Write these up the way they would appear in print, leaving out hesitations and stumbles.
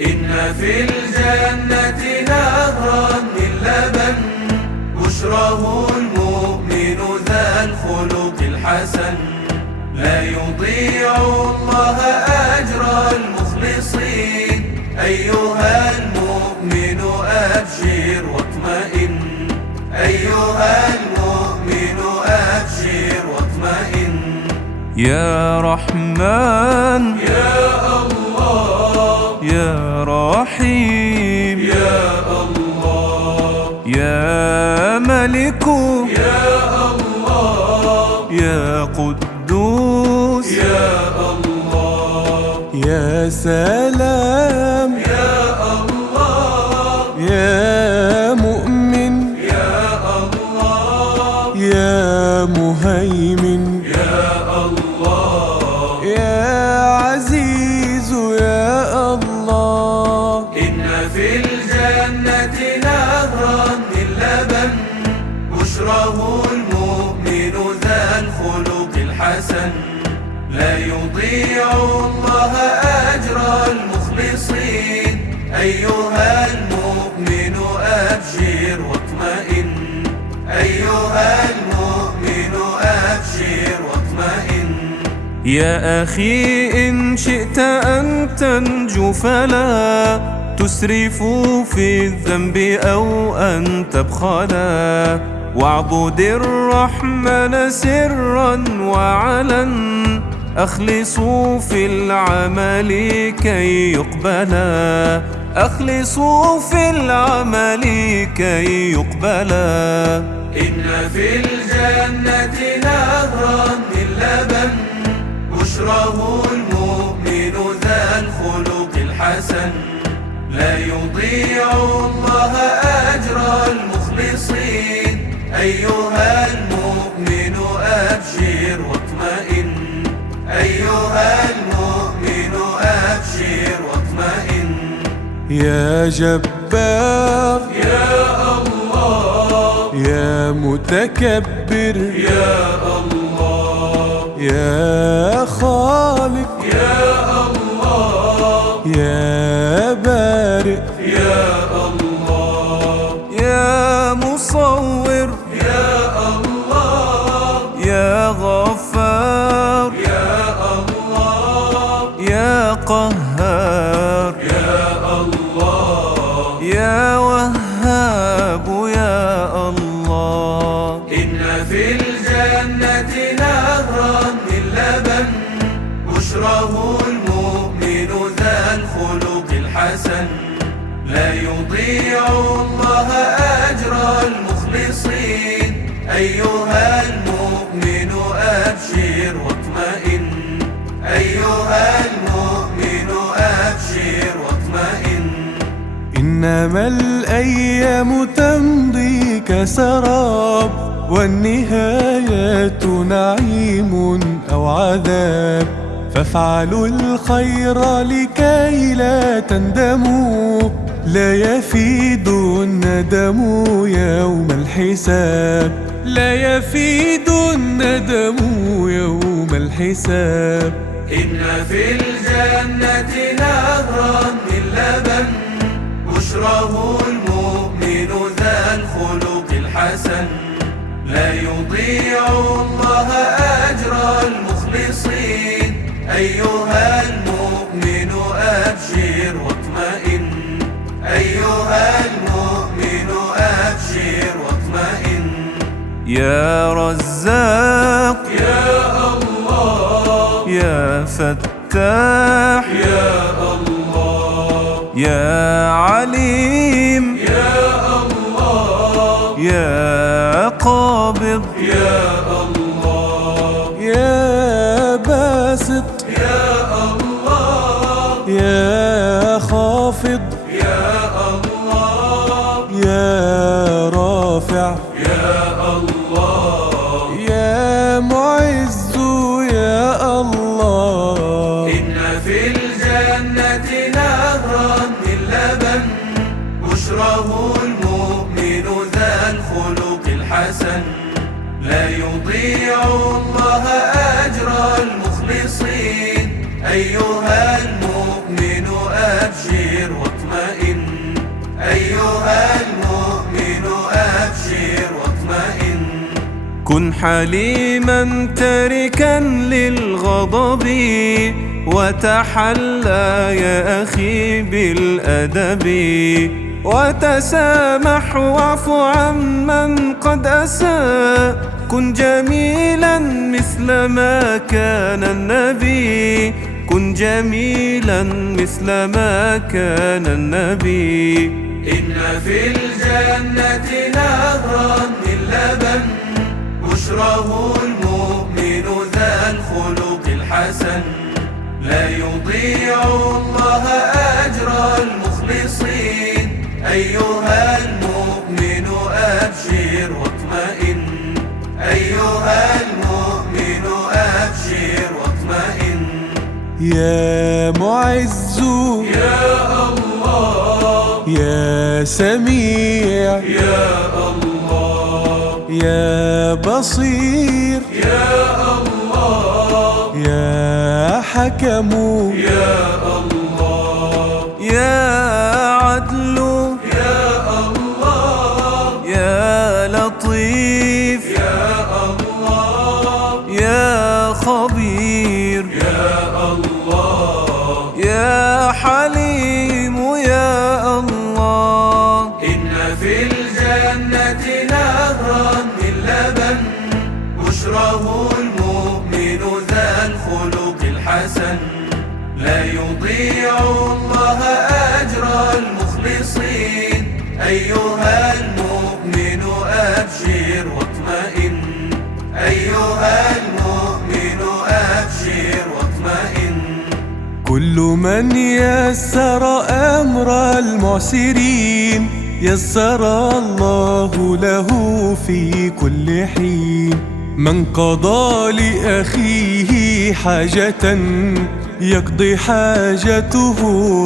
إن في الجنة نهرا من لبن بشراه المؤمن ذا الخلق الحسن، لا يضيع الله أجر المخلصين. أيها المؤمن أبشر واطمئن، أيها المؤمن أبشر واطمئن. يا رحمن يا الله، يا رحيم يا الله، يا ملك يا الله، يا قدوس يا الله، يا سلام يا الله، يا مؤمن يا الله، يا مهيمن يا الله، يا عزيز يا الله. إن في الجنة نهرا من لبن بشراه المؤمن ذا الخلق الحسن، لا يضيع الله أجر المخلصين. أيها المؤمن أبشر واطمئن، أيها المؤمن أبشر واطمئن. يا أخي إن شئت أن تنجو فلا تسرف في الذنب أو أن تبخلا، واعبد الرحمن سرا وعلن، أخلصوا في العمل كي يقبلا، أخلصوا في العمل كي يقبلا. إن في الجنة نهرا من لبن بشراه المؤمن ذا الخلق الحسن، لا يضيع الله أجر المخلصين. أيها المؤمن أبشر واطمئن، أيها المؤمن أبشر واطمئن. يا جبار يا الله، يا متكبر يا الله، يا خالق يا الله، يا بارئ يا الله، يا مصور يا الله، يا غفار يا الله، يا قهار يا الله، يا وهاب يا الله. إن في الجنة نهرا من لبن بشراه المؤمن ذا الخلق الحسن، لا يضيع الله أجر المخلصين. أيها المؤمن أبشر واطمئن، أيها المؤمن أبشر واطمئن. إنما الأيام تمضي كسراب، والنهايات نعيم أو عذاب، فافعلوا الخير لكي لا تندموا، لا يفيد الندم يوم الحساب، لا يفيد الندم يوم الحساب. إن في الجنة نهرا من لبن بشراه المؤمن ذا الخلق الحسن، لا يضيع الله أجر المخلصين. أيها المؤمن أبشر واطمئن، أيها المؤمن أبشر واطمئن. يا رزاق يا الله، يا فتاح يا الله، يا عليم يا الله، يا قابض يا الله، يا باسط يا الله، يا خافض يا الله، يا رافع يا الله، يا معز يا الله. إن في الجنة نهرا من لبن بشراه المؤمن ذا الخلق الحسن، لا يضيع الله أجر المخلصين. أيها المؤمن أبشر واطمئن أيها المؤمن أبشر واطمئن كن حليما تاركا للغضب وتحلى يا أخي بالأدب وتسامح واعف عمن قد أساء كن جميلا مثل ما كان النبي كن جميلا مثل ما كان النبي إن في الجنة نهرا من لبن بشره المؤمن ذا الخلق الحسن لا يضيع الله أجر المخلصين أيها المؤمن أبشر واطمئن أيها المؤمن أبشر واطمئن يا معز يا الله يا سميع يا الله يا بصير يا الله يا حكم يا الله يا عدل يا الله يا لطيف يا الله يا خبير يا الله يا حليم يا الله إن في الجنة نهرا من لبن بشره المؤمن ذا الخلق الحسن لا يضيع الله أجر المخلصين أيها المؤمن أبشر واطمئن أيها المؤمن أبشر واطمئن كل من يسر أمر المعسرين يسر الله له في كل حين من قضى لأخيه حاجة يقضي حاجته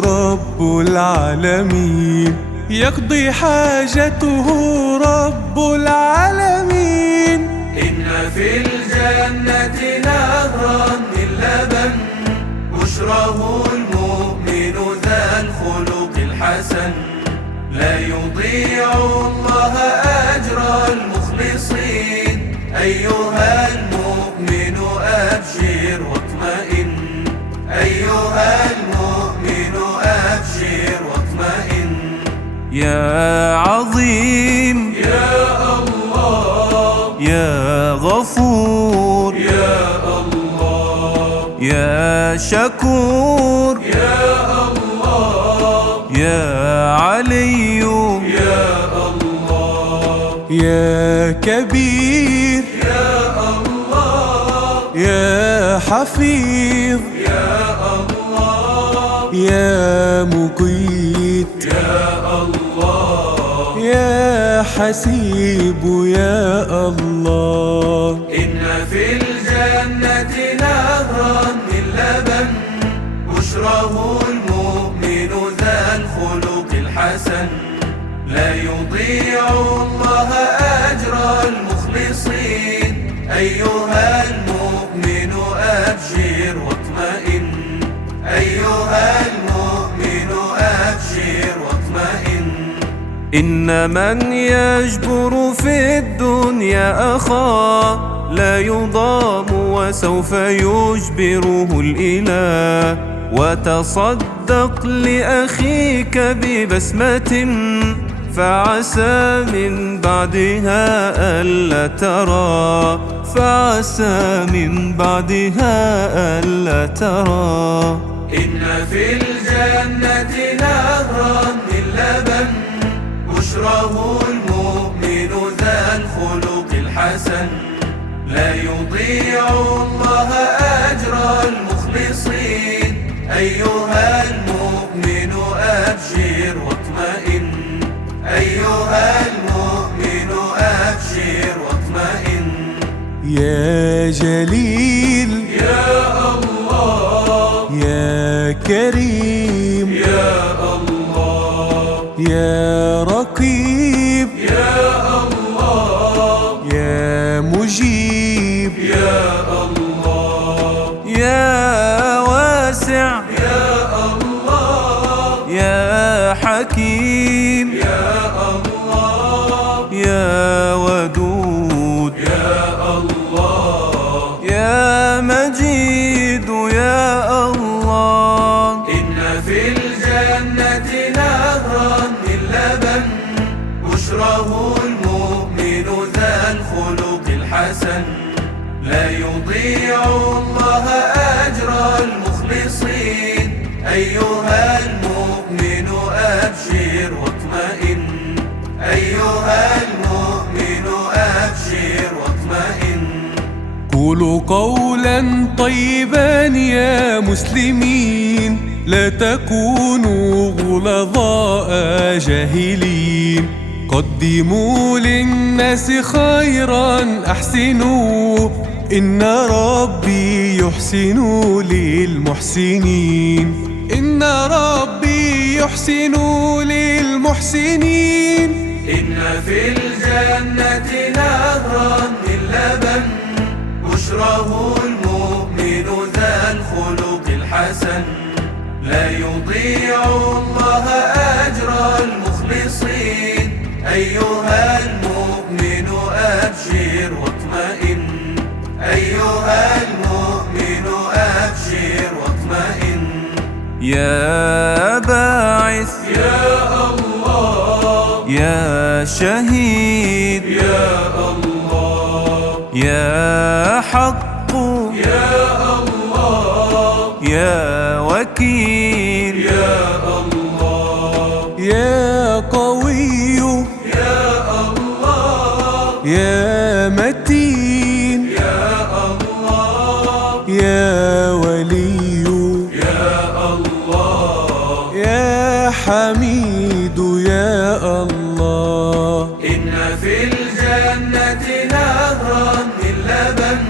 رب العالمين يقضي حاجته رب العالمين إن في الجنة نهرا من لبن بشره المؤمن ذا الخلق الحسن لا يضيع الله أجر المخلصين أيها المؤمن أبشر واطمئن أيها المؤمن أبشر واطمئن يا عظيم يا الله يا غفور يا الله يا شكور يا الله يا علي يا الله يا كبير يا الله يا حفيظ يا الله يا مقيت يا الله يا حسيب يا الله إن في الجنة نهرا من لبن بشره المؤمن ذا الخلق الحسن لا يضيع الله أجر المخلصين أيها المؤمن أبشر واطمئن أيها المؤمن أبشر واطمئن إن من يجبر في الدنيا أخاه لا يضام وسوف يجبره الإله وتصدق لأخيك ببسمة فعسى من بعدها ألا ترى فعسى من بعدها ألا ترى إن في الجنة نهرا من لبن بشره المؤمن ذا الخلق الحسن لا يضيع الله أجر المخلصين أيها المؤمن أبشر واطمئن أيها المؤمن أبشر واطمئن يا جليل يا الله يا كريم يا الله يا رقيب يا الله يا مجيب يا الله يا واسع يا الله حكيم يا الله يا ودود يا الله يا مجيد يا الله. إن في الجنة نهرا من لبن بشره المؤمن ذا الخلق الحسن لا يضيع الله أجر المخلصين. أيها المؤمن أبشر واطمئن أيها المؤمن أبشر واطمئن. قولوا قولا طيبا يا مسلمين لا تكونوا غلظاء جاهلين. قدموا للناس خيرا أحسنوا إن ربي يحسن للمحسنين. إن ربي يحسن للمحسنين. إن في الجنة نهرا من لبن بشره المؤمن ذا الخلق الحسن لا يضيع الله أجر المخلصين. أيها المؤمن أبشر واطمئن أيها المؤمن أبشر واطمئن. يا باعث يا الله يا شهيد يا الله يا حق يا الله يا وكيل يا الله يا قوي يا الله يا متين يا الله يا ولي يا الله يا حميد يا الله. إن في الجنة نهرا من لبن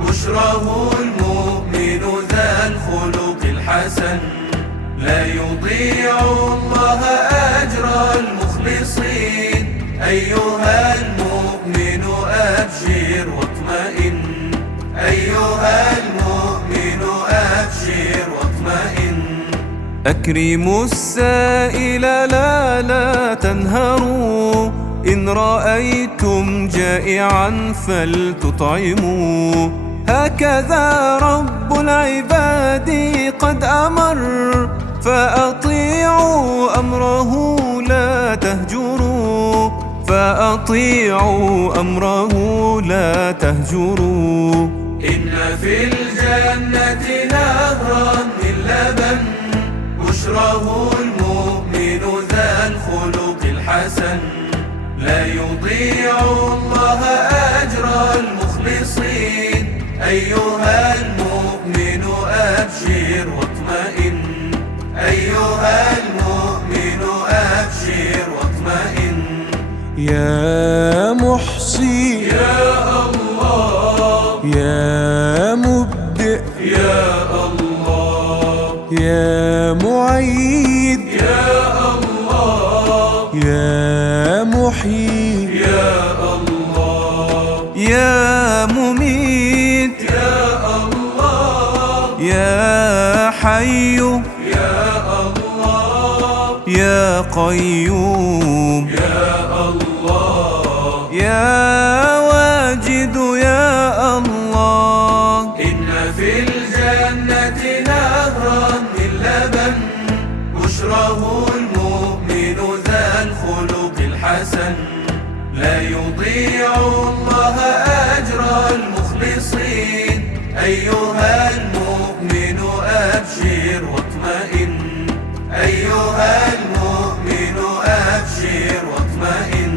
بشره المؤمن ذا الخلق الحسن لا يضيع الله أجر المخلصين. أيها المؤمن أبشر واطمئن أيها المؤمن أبشر واطمئن. أكرموا السائل لا تنهروا إن رأيتم جائعا فلتطعموا. هكذا رب العباد قد أمر فأطيعوا أمره لا تهجروا. فأطيعوا أمره لا تهجروا. إن في الجنة نهرا من لبن بشره المؤمن ذا الخلق الحسن لا يضيع الله أجر المخلصين. أيها المؤمن أبشر واطمئن أيها المؤمن أبشر واطمئن. يا محصي يا الله يا مبدئ يا الله يا معيد يا الله يا محيي يا الله يا مميت يا الله يا حي يا الله يا قيوم يا الله يا واجد يا الله. إن في الجنة نهرا من لبن بشره المؤمن ذا الخلق الحسن لا يضيع الله أجر المخلصين. أيها المؤمن أبشر واطمئن أيها المؤمن أبشر واطمئن.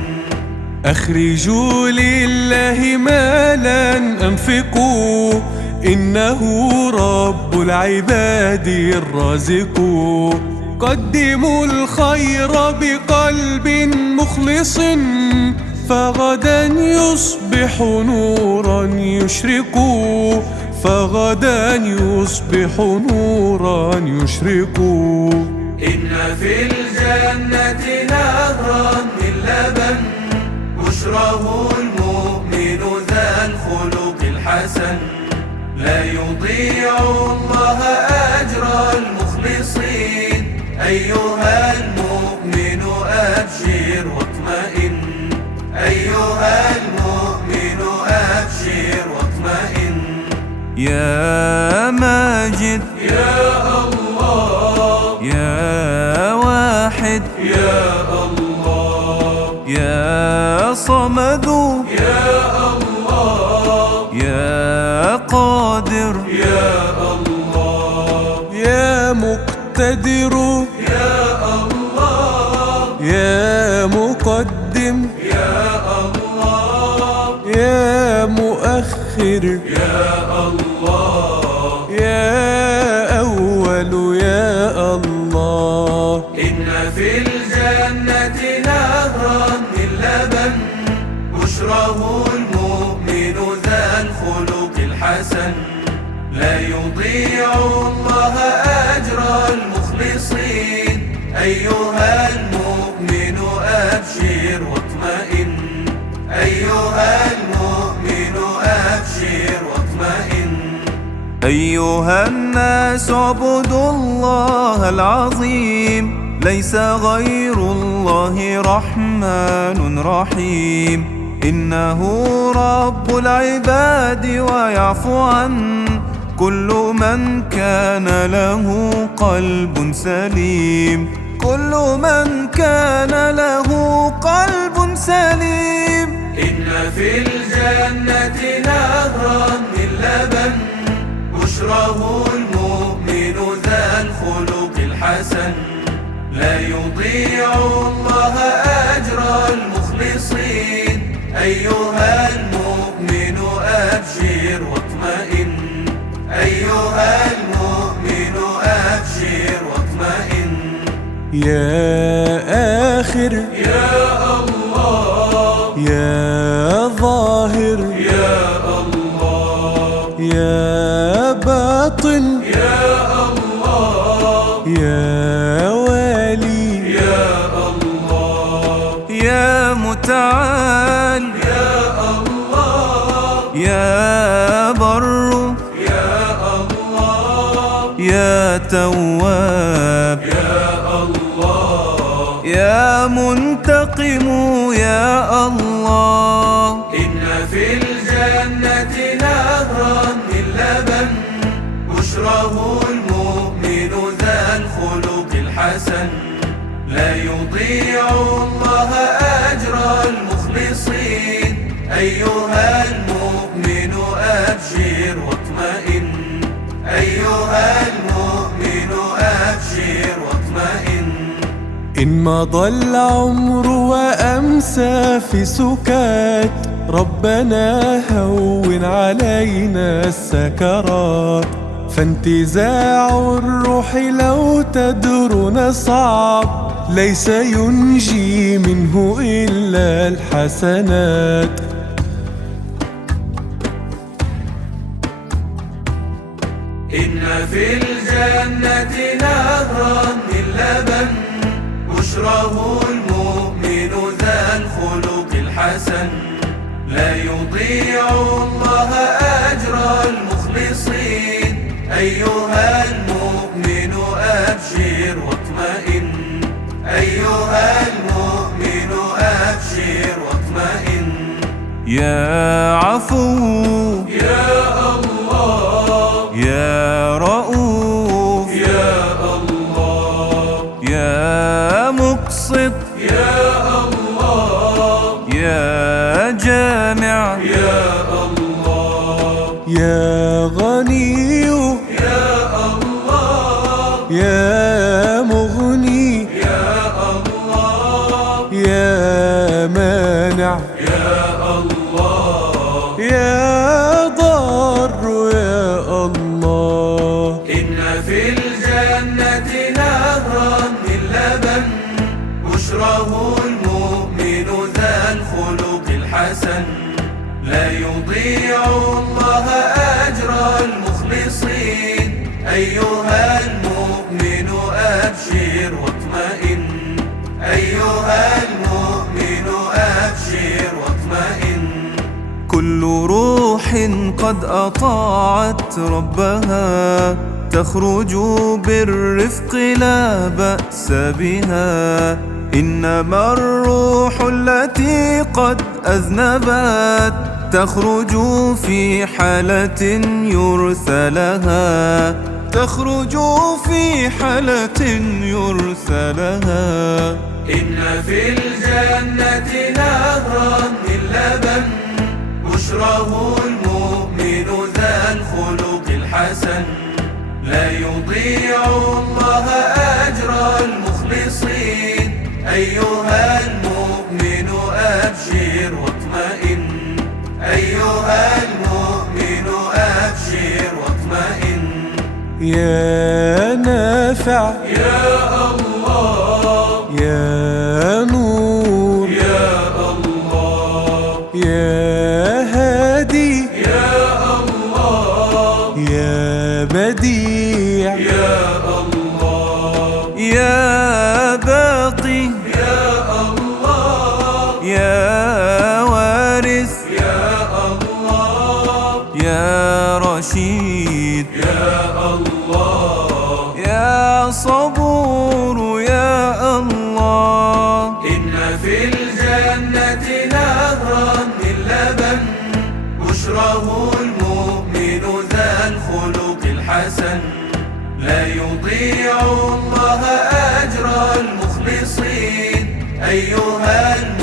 أخرجوا لله مالا أنفقوا إنه رب العباد الرازق. قدموا الخير بقلب مخلص فغدا يصبح نورا يشرق. فغدا يصبح نورا يشرق. إن في الجنة نهرا من لبن بشره المؤمن ذا الخلق الحسن لا يضيع الله أجر المخلصين. أيها المؤمن يا ماجد يا الله يا واحد يا الله يا صمد يا الله يا قادر يا الله يا مقتدر يا الله يا مقدم يا الله يا مؤخر يا الله يا أول يا الله. إن في الجنة نهرا من لبن بشره المؤمن ذا الخلق الحسن لا يضيع الله أجر المخلصين أيها المؤمن أبشر واطمئن أيها المؤمن أبشر واطمئن. أيها الناس اعبدوا الله العظيم ليس غير الله رحمن رحيم إنه رب العباد ويعفو عن كل من كان له قلب سليم كل من كان له قلب سليم. إن في الجنة نهرا من لبن بشره المؤمن ذا الخلق الحسن لا يضيع الله أجر المخلصين أيها المؤمن أبشر واطمئن أيها المؤمن أبشر واطمئن. يا آخر يا الله يا ظاهر يا الله يا باطن يا الله يا والي يا الله يا متعال يا الله يا بر يا الله يا تواب يا الله يا منتقم يا الله. إن في الجنة نهرا من لبن بشره المؤمن ذا الخلق الحسن لا يضيع الله أجر المخلصين أيها المؤمن أبشر واطمئن أيها المؤمن أبشر واطمئن. إن مضى العمر وأمسى في سكات ربنا هون علينا السكرات فانتزاع الروح لو تدرون صعب ليس ينجي منه إلا الحسنات. إن في الجنة نهرا من لبن بشره المؤمن ذا الخلق الحسن لا يضيع الله أجر المخلصين أيها المؤمن أبشر واطمئن أيها المؤمن أبشر واطمئن. يا عفو يا الله يا رؤوف يا الله يا مقسط يا الله يا جامع يا الله يا غني يا الله يا مغني يا الله يا مانع يا الله يا ضار يا الله. إن في الجنة نهرا من لبن بشره المؤمن ذا الخلق الحسن لا يضيع الله أجر المخلصين أيها المؤمن أبشر واطمئن أيها المؤمن أبشر واطمئن. كل روح قد أطاعت ربها تخرج بالرفق لا بأس بها إنما الروح التي قد أذنبت تخرج في حالة يرثى لها، تخرج في حالة يرثى لها. إن في الجنة نهرا من لبن، بشراه المؤمن ذا الخلق الحسن. لا يضيع الله أجر المخلصين، أيها المؤمن أبشر واطمئن، أيها المؤمن أبشر واطمئن. يا نافع يا الله، يا نور يا الله، يا هادي يا الله، يا بديع يا الله، يا باقي يا الله، يا وارث يا الله، يا رشيد يا الله، يا صبور يا الله. إن في الجنة نهرا من لبن، بشراه المؤمن ذا الخلق الحسن. لا يضيع الله أجر المخلصين، أيها المؤمن